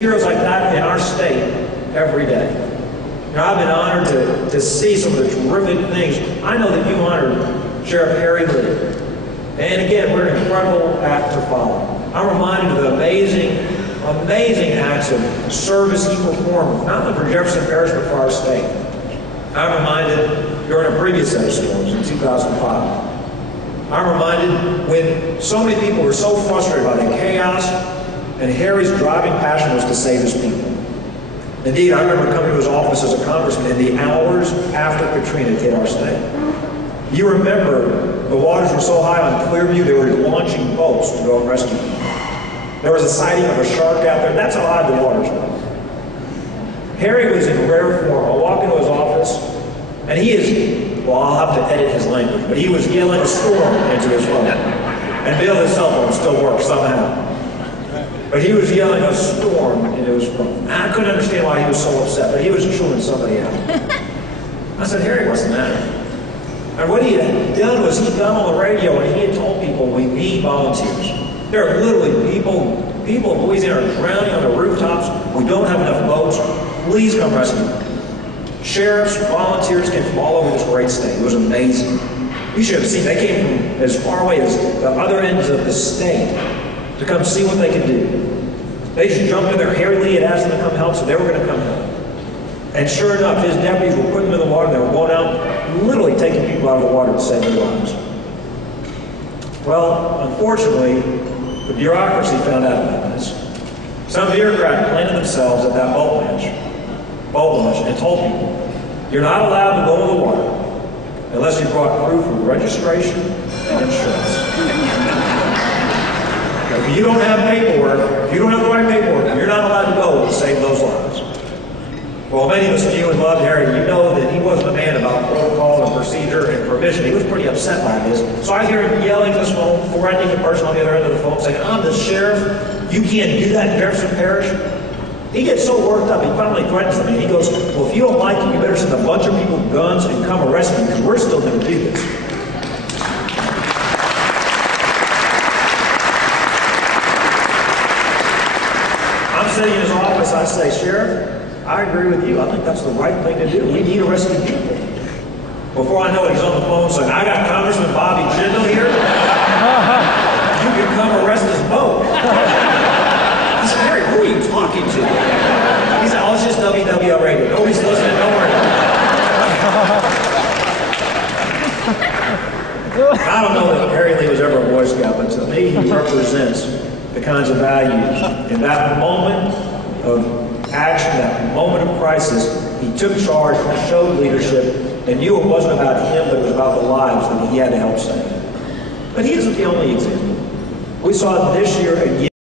Heroes like that in our state every day. You know, I've been honored to see some of the terrific things. I know that you honored Sheriff Harry Lee. And again, we're an incredible act to follow. I'm reminded of the amazing acts of service he performed, not only for Jefferson Parish, but for our state. I'm reminded during a previous set of storms in 2005. I'm reminded when so many people were so frustrated by the chaos, and Harry's driving passion was to save his people. Indeed, I remember coming to his office as a congressman in the hours after Katrina hit our state. You remember the waters were so high on Clearview, they were launching boats to go and rescue people. There was a sighting of a shark out there. That's how high the waters were. Harry was in rare form. I walk into his office, and he is, well, I'll have to edit his language, but he was yelling a storm into his phone. And Bill's cell phone still works somehow. But he was yelling a storm into his phone. And I couldn't understand why he was so upset, but he was chewing somebody out. I said, Harry, what's the matter? And what he had done was he'd gone on the radio and he had told people, we need volunteers. There are literally people in Louisiana are drowning on the rooftops. We don't have enough boats. Please come rescue them. Sheriffs, volunteers came from all over this great state. It was amazing. You should have seen, they came from as far away as the other ends of the state to come see what they could do. They just jumped in there. Harry Lee had asked them to come help, so they were going to come help. And sure enough, his deputies were putting them in the water. They were going out, literally taking people out of the water to save their lives. Well, unfortunately, the bureaucracy found out about this. Some bureaucrat planted themselves at that boat launch, and told people, you're not allowed to go in the water unless you brought proof of registration and insurance. If you don't have paperwork, if you don't have the right paperwork, you're not allowed to go to save those lives. Well, many of us of you who loved Harry, you know that he wasn't a man about protocol and procedure and permission. He was pretty upset by this. So I hear him yelling this phone, threatening the person on the other end of the phone, saying, I'm the sheriff. You can't do that in Jefferson Parish. He gets so worked up, he finally threatens them. And he goes, well, if you don't like it, you better send a bunch of people with guns and come arrest me, because we're still going to do this. I'm sitting in his office, I say, Sheriff, I agree with you. I think that's the right thing to do. We need to rescue people. Before I know it, he's on the phone saying, I got Congressman Bobby Jindal here. You can come arrest this boat. I said, Harry, who are you talking to? He said, oh, it's just WWL radio. Nobody's listening, don't worry. I don't know that Harry Lee was ever a Boy Scout, but to me, he represents the kinds of values. In that moment of action, that moment of crisis, he took charge, showed leadership, and knew it wasn't about him, but it was about the lives that he had to help save. But he isn't the only example. We saw it this year again.